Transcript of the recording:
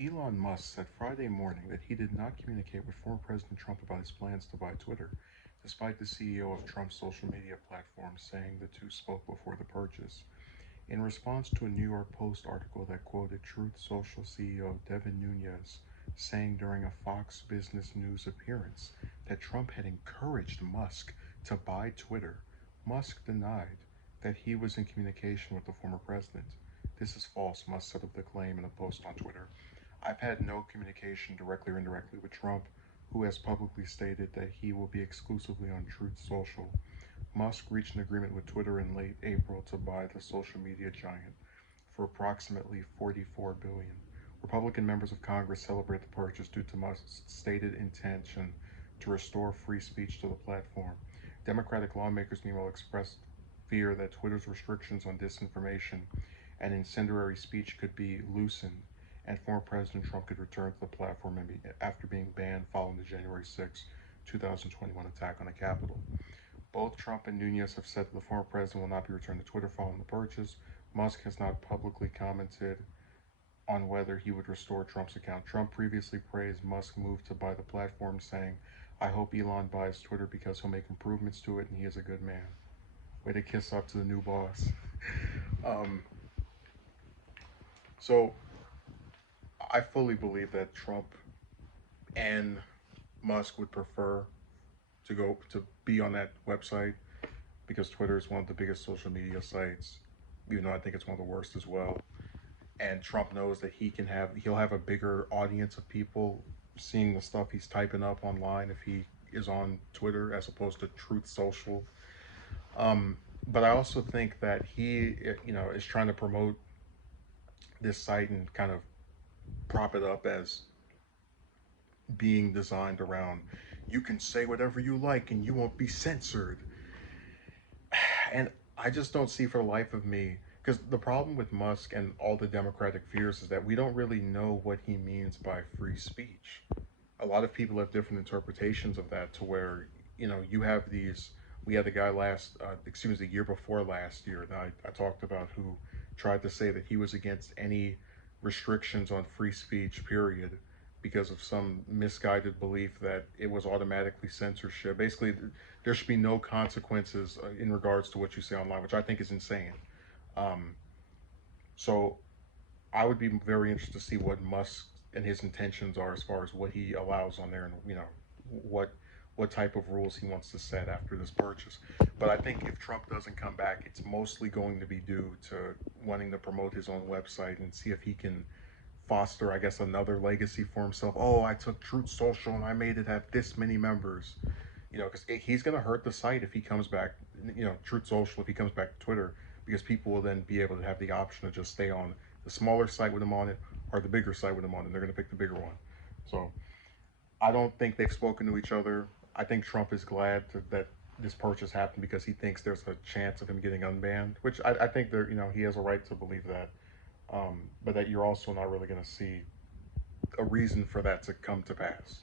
Elon Musk said Friday morning that he did not communicate with former President Trump about his plans to buy Twitter, despite the CEO of Trump's social media platform saying the two spoke before the purchase. In response to a New York Post article that quoted Truth Social CEO Devin Nunes saying during a Fox Business News appearance that Trump had encouraged Musk to buy Twitter, Musk denied that he was in communication with the former president. This is false, Musk said of the claim in a post on Twitter. I've had no communication directly or indirectly with Trump, who has publicly stated that he will be exclusively on Truth Social. Musk reached an agreement with Twitter in late April to buy the social media giant for approximately $44 billion. Republican members of Congress celebrate the purchase due to Musk's stated intention to restore free speech to the platform. Democratic lawmakers, meanwhile, expressed fear that Twitter's restrictions on disinformation and incendiary speech could be loosened, and former President Trump could return to the platform after being banned following the January 6, 2021 attack on the Capitol. Both Trump and Nunes have said that the former president will not be returned to Twitter following the purchase. Musk has not publicly commented on whether he would restore Trump's account. Trump previously praised Musk's move to buy the platform, saying, I hope Elon buys Twitter because he'll make improvements to it and he is a good man. Way to kiss up to the new boss. um, so I fully believe that Trump and Musk would prefer to be on that website because Twitter is one of the biggest social media sites, even though I think it's one of the worst as well. And Trump knows that he'll have a bigger audience of people seeing the stuff he's typing up online if he is on Twitter as opposed to Truth Social. But I also think that he, is trying to promote this site and kind of prop it up as being designed around you can say whatever you like and you won't be censored. And I just don't see for the life of me, because the problem with Musk and all the Democratic fears is that we don't really know what he means by free speech. A lot of people have different interpretations of that, to where, you have these. We had the guy the year before last year that I talked about, who tried to say that he was against any restrictions on free speech, period, because of some misguided belief that it was automatically censorship. Basically, there should be no consequences in regards to what you say online, which I think is insane. Um, so I would be very interested to see what Musk and his intentions are as far as what he allows on there, and what what type of rules he wants to set after this purchase. But I think if Trump doesn't come back, it's mostly going to be due to wanting to promote his own website and see if he can foster, I guess, another legacy for himself. Oh, I took Truth Social and I made it have this many members. Because he's going to hurt the site if he comes back. Truth Social, if he comes back to Twitter, because people will then be able to have the option to just stay on the smaller site with him on it or the bigger site with him on it. They're going to pick the bigger one. So I don't think they've spoken to each other. I think Trump is glad that this purchase happened because he thinks there's a chance of him getting unbanned, which I think he has a right to believe that. But that you're also not really going to see a reason for that to come to pass.